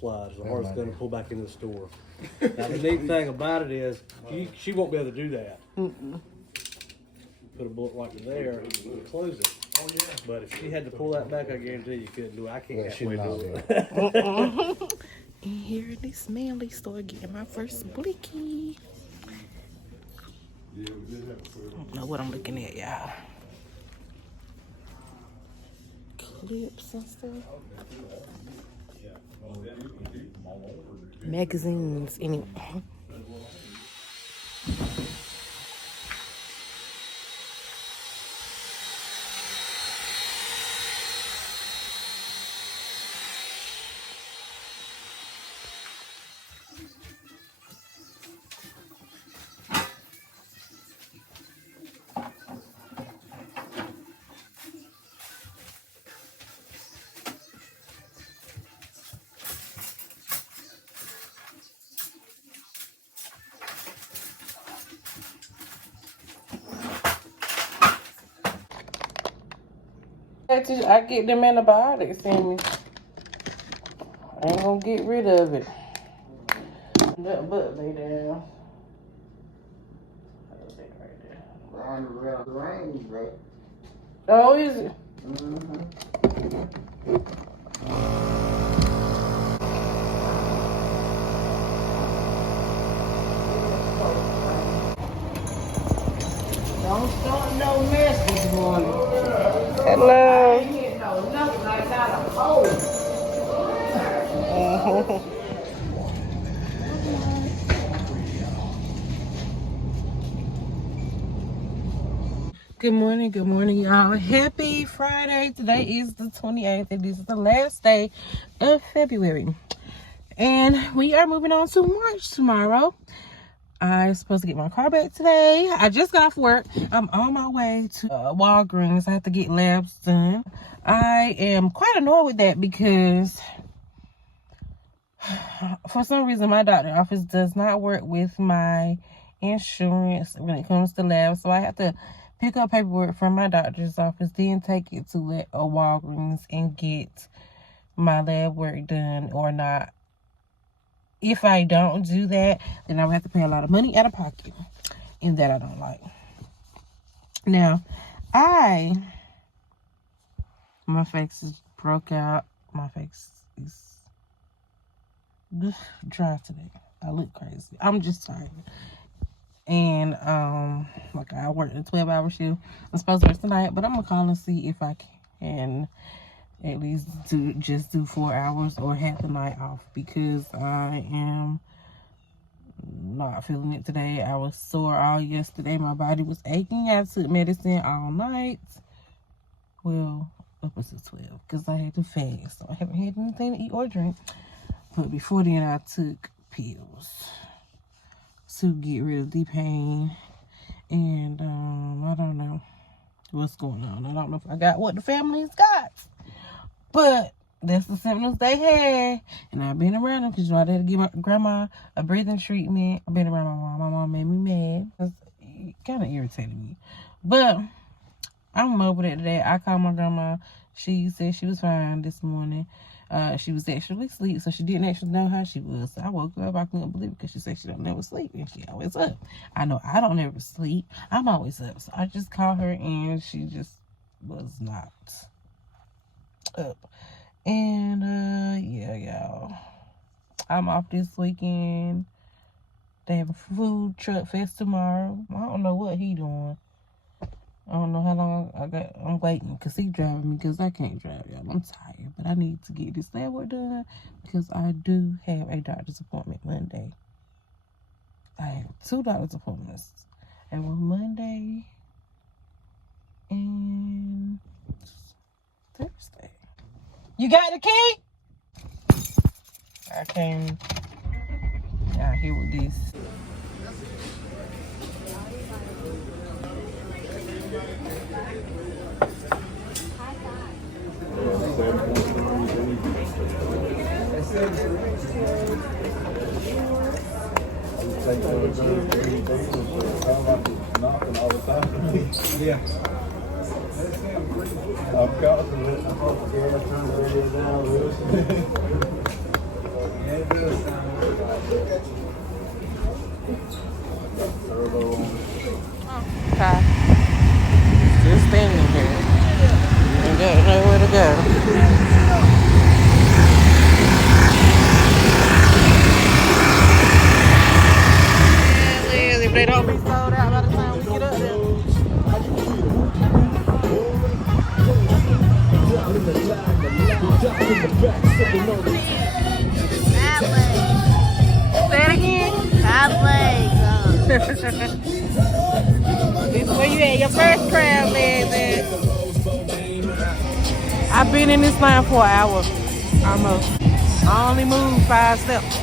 slides, the hardest gun to pull back into the store. Now the neat thing about it is, she won't be able to do that. Put a bullet right there and close it. Oh yeah. But if she had to pull that back, I guarantee you couldn't do it. I can't halfway do it. And here in this manly store, getting my first blicky. I don't know what I'm looking at, y'all. Clips and stuff. Magazines, anyway. I get them antibiotics in me. I ain't gonna get rid of it. Nothing but lay down. Right there. Round around the range, bro. Oh, is it? Don't start no mess this morning. Hello. I ain't hitting no nothing like that a hole. Good morning, y'all. Happy Friday. Today is the 28th, and this is the last day of February. And we are moving on to March tomorrow. I'm supposed to get my car back today. I just got off work. I'm on my way to Walgreens. I have to get labs done. I am quite annoyed with that because for some reason my doctor's office does not work with my insurance when it comes to labs. So I have to pick up paperwork from my doctor's office, then take it to a Walgreens and get my lab work done or not. If I don't do that, then I would have to pay a lot of money out of pocket. And that I don't like. Now, my face is broke out. My face is dry today. I look crazy. I'm just tired. And, like I worked a 12-hour shift. I'm supposed to rest tonight, but I'm going to call and see if I can at least do 4 hours or half the night off, because I am not feeling it today. I was sore all yesterday. My body was aching. I took medicine all night. Well, up until 12, because I had to fast, so I haven't had anything to eat or drink. But before then, I took pills to get rid of the pain. And I don't know what's going on. I don't know if I got what the family's got. But that's the symptoms they had. And I've been around them because I had to give my grandma a breathing treatment. I've been around my mom. My mom made me mad. It kind of irritated me. But I'm over that today. I called my grandma. She said she was fine this morning. She was actually asleep, so she didn't actually know how she was. So I woke her up. I couldn't believe it because she said she don't never sleep, and she always up. I know I don't ever sleep. I'm always up. So I just called her, and she just was not up. And yeah, y'all, I'm off this weekend. They have a food truck fest tomorrow. I don't know what he doing. I don't know how long I'm waiting because he driving me, because I can't drive, y'all. I'm tired, but I need to get this lab work done because I do have a doctor's appointment Monday. I have 2 doctor's appointments, and one Monday and Thursday. You got the key? I came out here with this. Yeah. I've got to turn the radio down. Okay. Just standing here. Ain't got nowhere to go. If they don't be sold out by the time we get up there. Say it again. This is where you had your first crab legs at. I've been in this line for an hour almost. I only moved 5 steps.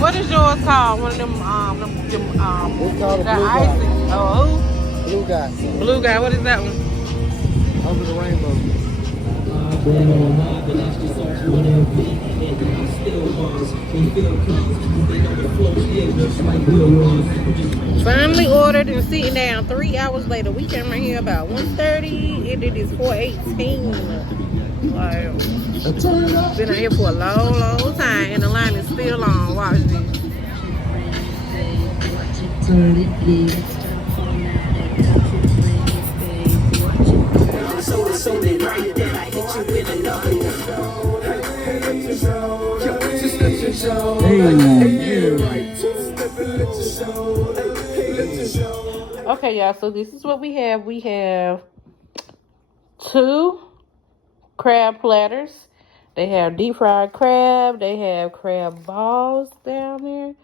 What is yours called? One of them It's called a got blue icy. guy. Oh, Blue guy. who? Blue guy. What is that one? Over the rainbow. Finally ordered and sitting down 3 hours later. We came right here about 1:30 and it is 4:18. Like, been out here for a long, long time and the line is still long. Watch this. Okay, y'all, so this is what we have. We have 2 crab platters. They have deep fried crab. They have crab balls down there,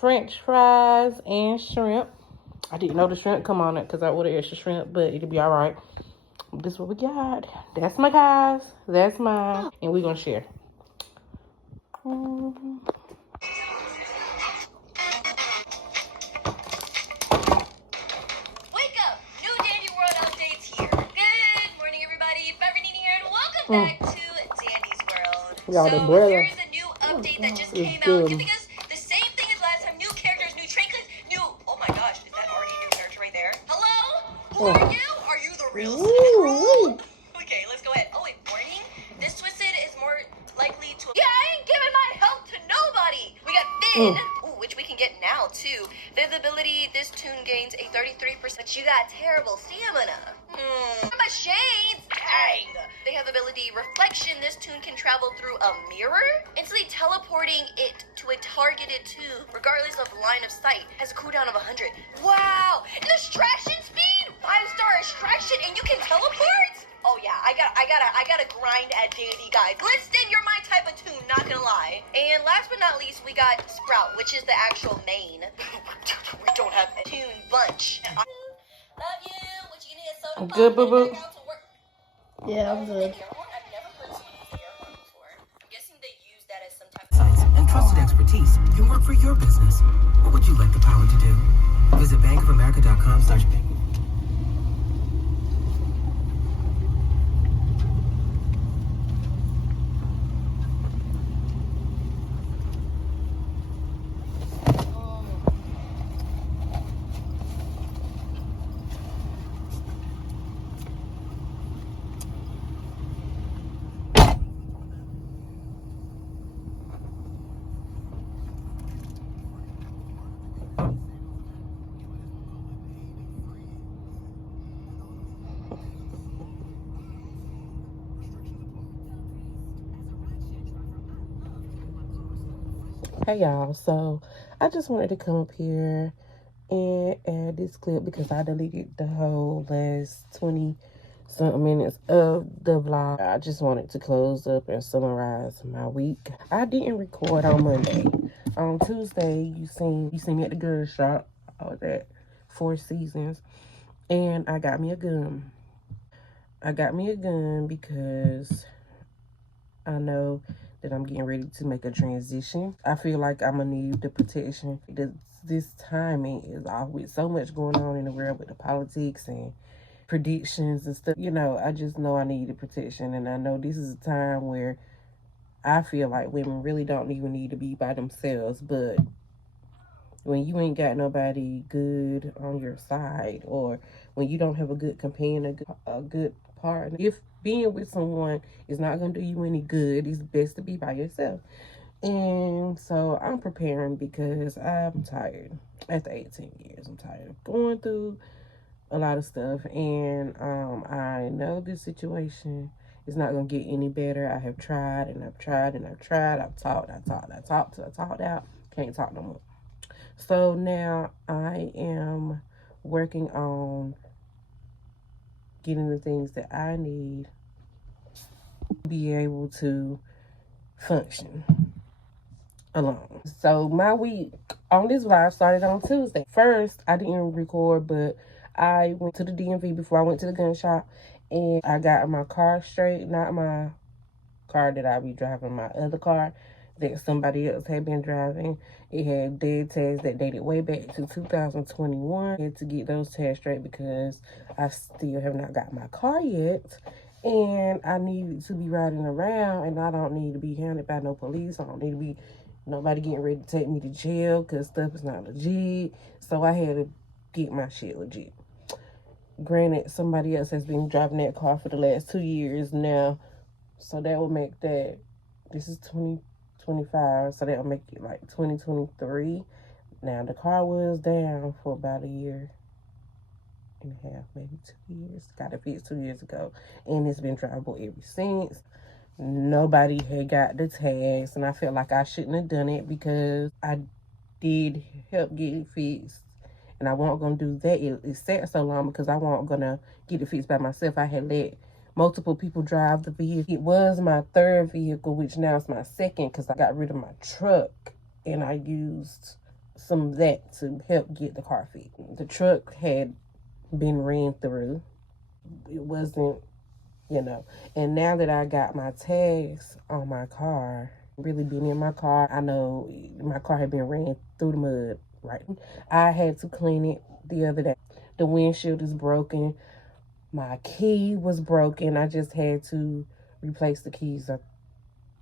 French fries, and shrimp. I didn't know the shrimp come on it because I ordered extra shrimp, but it'll be all right. This is what we got. That's my guys. That's mine, and we're gonna share. Wake up! New Dandy World updates here. Good morning, everybody. Beverly here, and welcome back to Dandy's World. Y'all, the So brother. here's a new update that just came good. out. You think it's the same thing as last time? New characters, new train clips, new. Oh my gosh, is that already a new character right there? Hello? Who are you? Are you the real Squirrel? Okay, let's go ahead. Oh wait, warning. This Twisted is more likely to. Yeah, I ain't giving my help to nobody. We got Finn. Ooh, which we can get now too. Visibility, this tune gains a 33%. But you got terrible stamina. My shades. Dang. They have ability reflection. This tune can travel through a mirror, instantly teleporting it to a targeted tube, regardless of line of sight. Has a cooldown of 100. Wow. And extraction speed, 5-star extraction, and you can teleport. Oh yeah, I gotta grind at Dandy, guys. Listen, you're my type of tune, not gonna lie. And last but not least, we got Sprout, which is the actual main. We don't have a tune bunch. Love you. What you gonna get soda? Good, boo boo. Yeah, I'm good. I've never heard someone use the air horn before. I'm guessing they use that as some type of And trusted expertise can work for your business. What would you like the power to do? Visit bankofamerica.com/bank. Hey y'all, so I just wanted to come up here and add this clip because I deleted the whole last 20 something minutes of the vlog. I just wanted to close up and summarize my week. I didn't record on Monday. On Tuesday, you seen me at the gun shop. I was at 4 Seasons, and I got me a gun. I got me a gun because I know that I'm getting ready to make a transition. I feel like I'm gonna need the protection. This timing is always so much going on in the world with the politics and predictions and stuff. You know, I just know I need the protection, and I know this is a time where I feel like women really don't even need to be by themselves, but when you ain't got nobody good on your side, or when you don't have a good companion, a good partner. If being with someone is not going to do you any good, it's best to be by yourself. And so I'm preparing because I'm tired. After 18 years, I'm tired of going through a lot of stuff. And I know this situation is not going to get any better. I have tried and I've tried and I've tried. I've talked till I talked out. Can't talk no more. So now I am working on getting the things that I need to be able to function alone. So my week on this live started on Tuesday. First, I didn't record, but I went to the DMV before I went to the gun shop, and I got my car straight. Not my car that I be driving, my other car that somebody else had been driving. It had dead tags that dated way back to 2021. I had to get those tags straight because I still have not got my car yet. And I needed to be riding around, and I don't need to be hounded by no police. I don't need to be nobody getting ready to take me to jail because stuff is not legit. So I had to get my shit legit. Granted, somebody else has been driving that car for the last 2 years now. So that will make that, this is 2025, so that will make it like 2023. Now, the car was down for about a year and a half, maybe 2 years. Got it fixed 2 years ago, and it's been drivable ever since. Nobody had got the tags, and I felt like I shouldn't have done it because I did help get it fixed. And I wasn't going to do that. It sat so long because I wasn't going to get it fixed by myself. I had let multiple people drive the vehicle. It was my third vehicle, which now is my second, because I got rid of my truck and I used some of that to help get the car fixed. The truck had been ran through. It wasn't, you know. And now that I got my tags on my car, really been in my car, I know my car had been ran through the mud. Right, I had to clean it the other day. The windshield is broken. My key was broken. I just had to replace the keys. I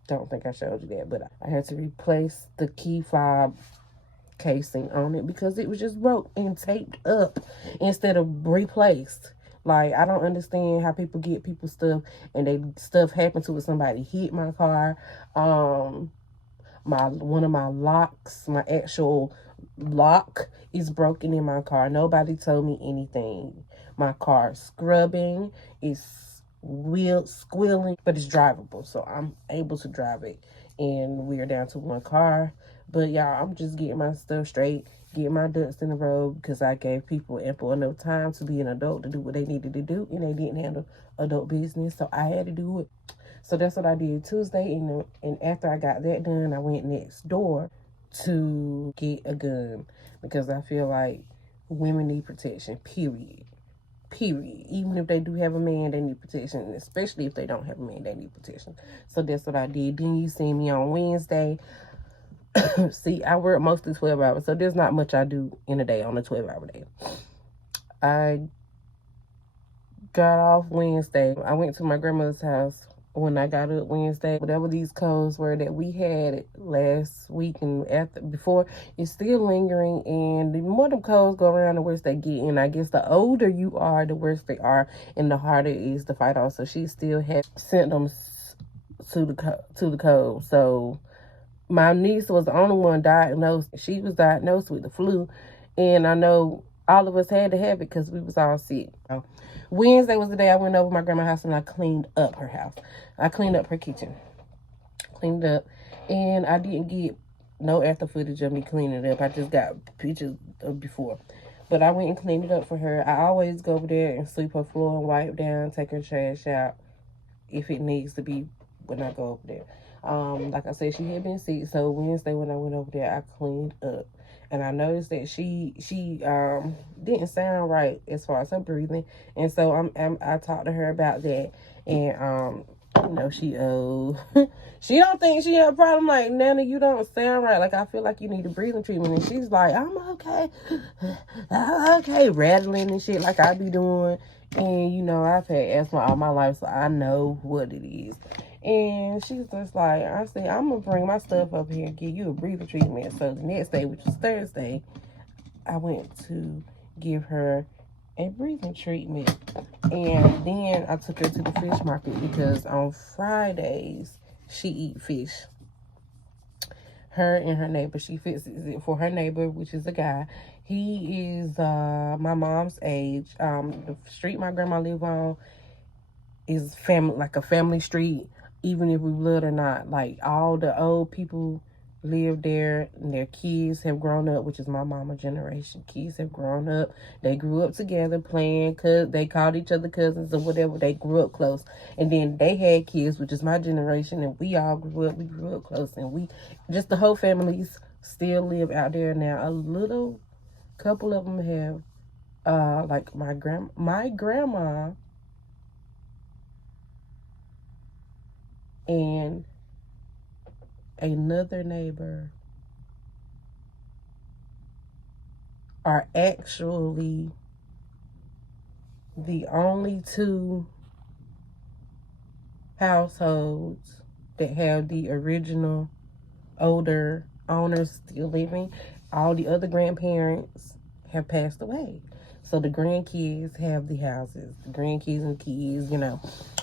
don't think I showed you that, but I had to replace the key fob casing on it because it was just broke and taped up instead of replaced. Like, I don't understand how people get people's stuff and they stuff happened to it. Somebody hit my car. One of my locks, my actual lock is broken in my car. Nobody told me anything. My car is scrubbing, it's squealing, but it's drivable, so I'm able to drive it. And we're down to one car. But y'all, I'm just getting my stuff straight, getting my ducks in a row, because I gave people ample enough time to be an adult to do what they needed to do, and they didn't handle adult business, so I had to do it. So that's what I did Tuesday, and after I got that done, I went next door to get a gun because I feel like women need protection, period. Even if they do have a man, they need protection, and especially if they don't have a man, they need protection. So that's what I did. Then you see me on Wednesday. See, I work mostly 12 hours, so there's not much I do in a day on a 12-hour day. I got off Wednesday. I went to my grandmother's house when I got up Wednesday. Whatever these colds were that we had last week and before, it's still lingering, and the more them colds go around, the worse they get. And I guess the older you are, the worse they are, and the harder it is to fight off. So she still had symptoms to the cold. So my niece was the only one diagnosed. She was diagnosed with the flu, and I know all of us had to have it because we was all sick. Wednesday was the day I went over my grandma's house and I cleaned up her house. I cleaned up her kitchen. Cleaned up. And I didn't get no after footage of me cleaning it up. I just got pictures of before. But I went and cleaned it up for her. I always go over there and sweep her floor and wipe down, take her trash out if it needs to be when I go over there. Like I said, she had been sick. So Wednesday when I went over there, I cleaned up. And I noticed that she didn't sound right as far as her breathing. And so I talked to her about that. And, you know, she don't think she had a problem. Like, Nana, you don't sound right. Like, I feel like you need a breathing treatment. And she's like, I'm okay. I'm okay. Rattling and shit like I be doing. And, you know, I've had asthma all my life, so I know what it is. And she's just like, I said, I'm going to bring my stuff up here and give you a breathing treatment. So the next day, which is Thursday, I went to give her a breathing treatment. And then I took her to the fish market because on Fridays, she eat fish. Her and her neighbor, she fixes it for her neighbor, which is a guy. He is my mom's age. The street my grandma live on is family, like a family street, even if we blood or not. Like, all the old people live there and their kids have grown up, which is my mama generation. Kids have grown up. They grew up together playing, they called each other cousins or whatever. They grew up close. And then they had kids, which is my generation, and we all grew up close. And we, just the whole families still live out there now. A little couple of them have, like my grandma and another neighbor are actually the only two households that have the original older owners still living. All the other grandparents have passed away. So the grandkids have the houses, the grandkids and kids, you know.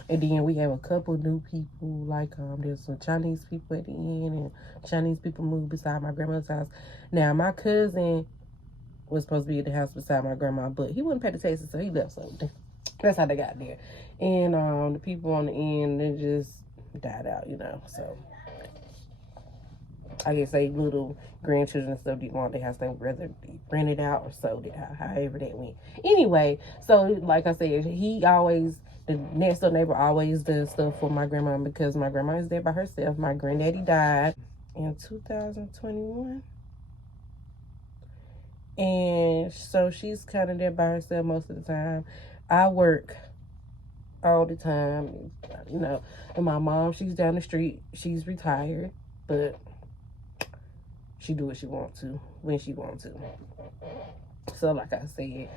And then we have a couple new people, like there's some Chinese people at the end, and Chinese people moved beside my grandmother's house. Now, my cousin was supposed to be at the house beside my grandma, but he wouldn't pay the taxes, so he left. So that's how they got there. And the people on the end, they just died out, you know. So I guess they little grandchildren and stuff didn't want their house. They would rather be rented out or sold it out, however that went. Anyway, so like I said, the next door neighbor always does stuff for my grandma because my grandma is there by herself. My granddaddy died in 2021. And so she's kind of there by herself most of the time. I work all the time, you know. And my mom, she's down the street. She's retired, but she do what she wants to, when she wants to. So like I said,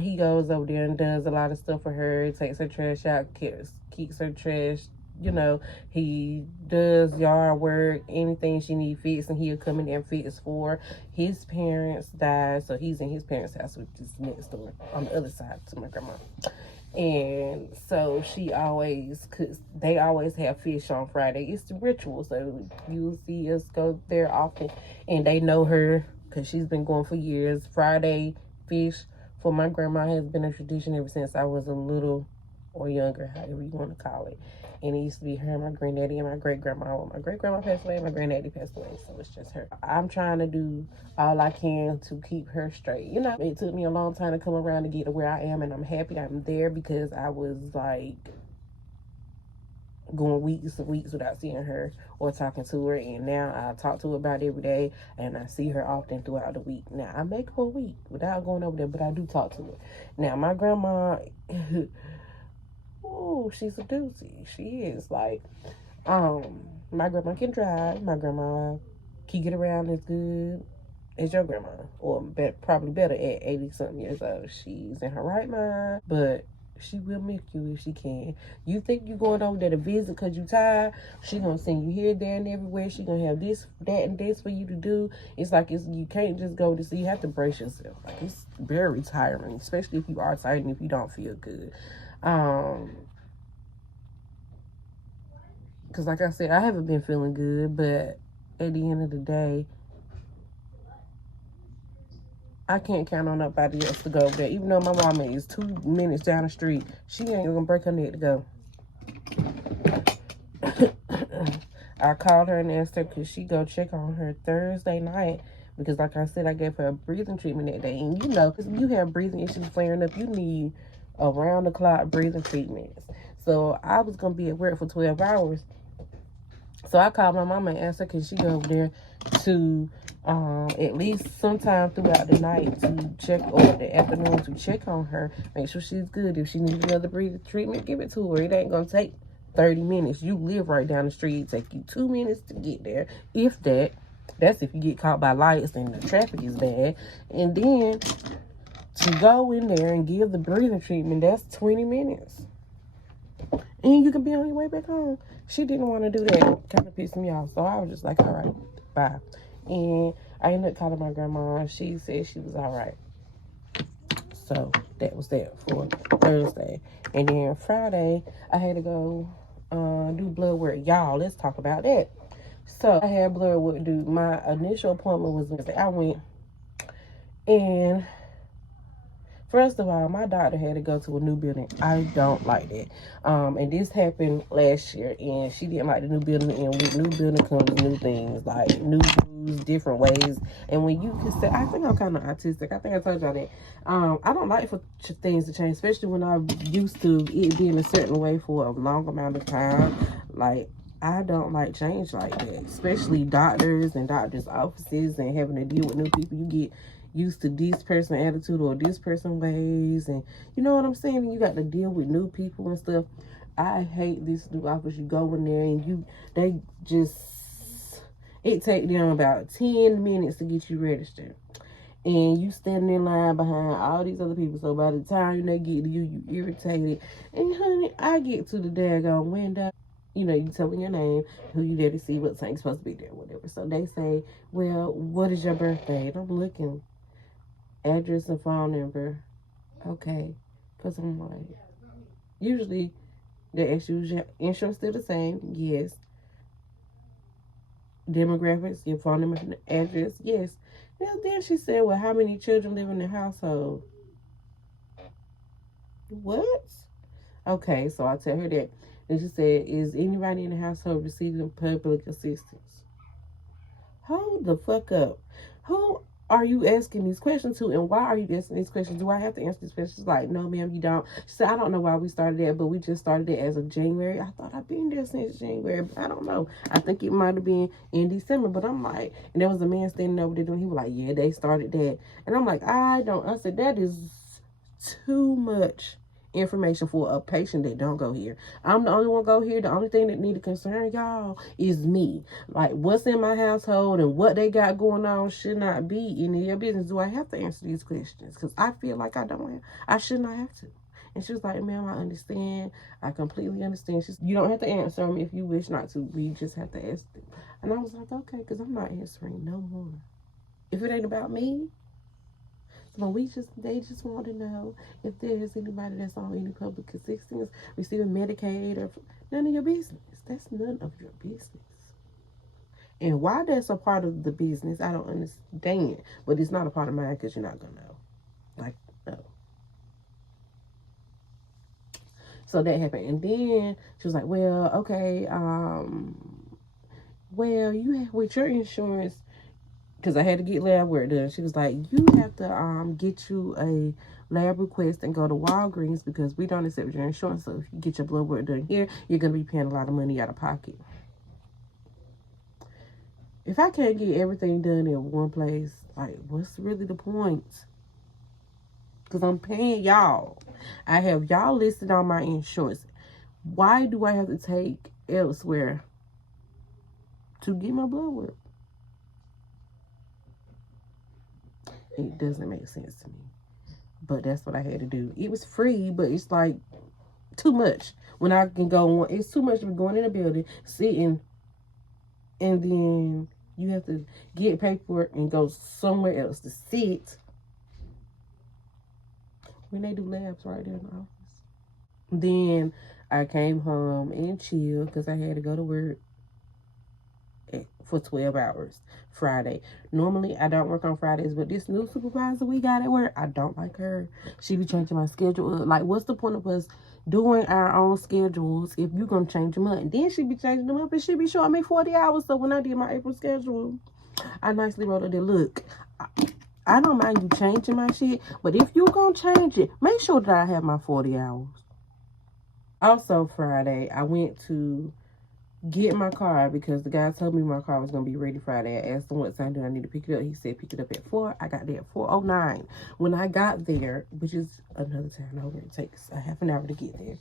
he goes over there and does a lot of stuff for her. He takes her trash out, keeps her trash, you know. He does yard work, anything she needs fixed, and he'll come in there and fix for her. His parents died, so he's in his parents' house, which is next door on the other side to my grandma. And so she always cooks. They always have fish on Friday. It's the ritual, so you'll see us go there often. And they know her because she's been going for years. Friday fish for my grandma has been a tradition ever since I was a little or younger, however you want to call it. And it used to be her and my granddaddy and my great-grandma. When my great-grandma passed away, my granddaddy passed away, so it's just her. I'm trying to do all I can to keep her straight. You know, it took me a long time to come around to get to where I am, and I'm happy I'm there because I was, like, going weeks and weeks without seeing her or talking to her. And now I talk to her about it every day, and I see her often throughout the week. Now, I make her a week without going over there, but I do talk to her. Now, my grandma... Oh, she's a doozy. She is. Like, my grandma can drive. My grandma can get around as good as your grandma, or probably better at 80-something years old. She's in her right mind, but she will milk you if she can. You think you going over there to visit because you tired? She gonna send you here, there, and everywhere. She gonna have this, that, and this for you to do. It's like you can't just go to see. You have to brace yourself. Like, it's very tiring, especially if you are tired and if you don't feel good. Because like I said, I haven't been feeling good, but at the end of the day, I can't count on nobody else to go over there. Even though my mama is 2 minutes down the street, she ain't gonna break her neck to go. I called her and asked her could she go check on her Thursday night, because like I said, I gave her a breathing treatment that day. And you know, if you have breathing issues flaring up, you need around-the-clock breathing treatments. So I was going to be at work for 12 hours. So I called my mama and asked her, could she go over there to at least sometime throughout the night to check, or the afternoon to check on her, make sure she's good. If she needs another breathing treatment, give it to her. It ain't going to take 30 minutes. You live right down the street. It take you 2 minutes to get there, if that. That's if you get caught by lights and the traffic is bad. And then to go in there and give the breathing treatment, that's 20 minutes. and you can be on your way back home. She didn't want to do that. Kind of pissed me off. So I was just like, all right, bye. And I ended up calling my grandma. She said she was all right. So that was that for Thursday. And then Friday, I had to go do blood work. Y'all, let's talk about that. So I had blood work due. My initial appointment was Wednesday. I went, and first of all, my doctor had to go to a new building. I don't like that. And this happened last year, and she didn't like the new building. And with new building comes new things, like new rules, different ways. And when you can say, I think I'm kind of autistic. I think I told y'all that. I don't like for things to change, especially when I'm used to it being a certain way for a long amount of time. Like, I don't like change like that, especially doctors and doctors' offices and having to deal with new people. You get used to this person attitude or this person ways, and you know what I'm saying? And you got to deal with new people and stuff. I hate this new office. You go in there and it take them about 10 minutes to get you registered. And you standing in line behind all these other people. So by the time they get to you, you irritated. And honey, I get to the daggone window. You know, you tell me your name, who you there to see, what time's supposed to be there, whatever. So they say, well, what is your birthday? And I'm looking. Address and phone number. Okay. Because I'm like, usually they ask you, is your insurance still the same? Yes. Demographics, your phone number, address? Yes. And then she said, well, how many children live in the household? What? Okay, so I tell her that. And she said, is anybody in the household receiving public assistance? Hold the fuck up. Who are you asking these questions to, and why are you asking these questions? Do I have to answer these questions? Like, no, ma'am, you don't. She said, I don't know why we started that, but we just started it as of January. I thought I'd been there since January, but I don't know. I think it might have been in December, but I'm like, and there was a man standing over there doing, he was like, yeah, they started that. And I'm like, I said, that is too much information for a patient that don't go here. I'm the only one go here. The only thing that need to concern y'all is me. Like, what's in my household and what they got going on should not be any of your business. Do I have to answer these questions? Because I feel like I should not have to. And she was like, ma'am, I understand. I completely understand. She said, you don't have to answer them if you wish not to. We just have to ask them. And I was like, okay, because I'm not answering no more. If it ain't about me, so they just want to know if there's anybody that's on any public assistance, receiving Medicaid, or none of your business. That's none of your business. And why that's a part of the business, I don't understand. But it's not a part of mine because you're not going to know. Like, no. So that happened. And then she was like, well, okay, well, you have, with your insurance, because I had to get lab work done. She was like, you have to get you a lab request and go to Walgreens because we don't accept your insurance. So if you get your blood work done here, you're going to be paying a lot of money out of pocket. If I can't get everything done in one place, like, what's really the point? Because I'm paying y'all. I have y'all listed on my insurance. Why do I have to take elsewhere to get my blood work? It doesn't make sense to me. But that's what I had to do. It was free, but it's like too much. When I can go on, it's too much to be going in a building, sitting, and then you have to get paperwork and go somewhere else to sit when they do labs right there in the office. Then I came home and chilled because I had to go to work for 12 hours Friday. Normally, I don't work on Fridays, but this new supervisor we got at work, I don't like her. She be changing my schedule. Like, what's the point of us doing our own schedules if you're going to change them up? And then she be changing them up, and she be showing me 40 hours. So when I did my April schedule, I nicely wrote it there. Look, I don't mind you changing my shit, but if you're going to change it, make sure that I have my 40 hours. Also, Friday, I went to get my car because the guy told me my car was going to be ready Friday. I asked him what time do I need to pick it up. He said pick it up at 4. I got there at 4:09. When I got there, which is another time over, it takes a half an hour to get there.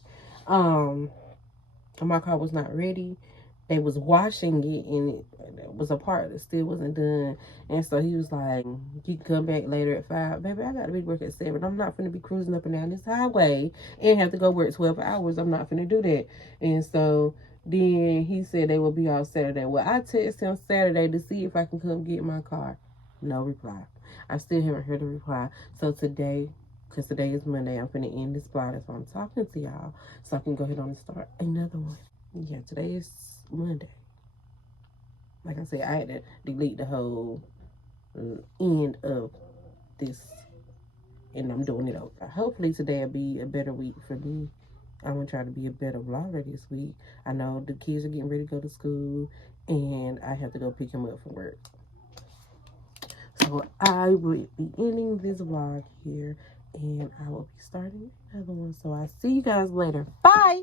My car was not ready. they was washing it and it was a part that still wasn't done. And so he was like, you can come back later at 5. Baby, I got to be working at 7. I'm not finna be cruising up and down this highway and have to go work 12 hours. I'm not finna do that. And so then he said they will be out Saturday. Well, I texted him Saturday to see if I can come get my car. No reply. I still haven't heard a reply. So today, because today is Monday, I'm finna end this vlog. That's why I'm talking to y'all. So I can go ahead and start another one. Yeah, today is Monday. Like I said, I had to delete the whole end of this. And I'm doing it over. Hopefully today will be a better week for me. I'm going to try to be a better vlogger this week. I know the kids are getting ready to go to school. And I have to go pick them up from work. So I will be ending this vlog here. And I will be starting another one. So I'll see you guys later. Bye!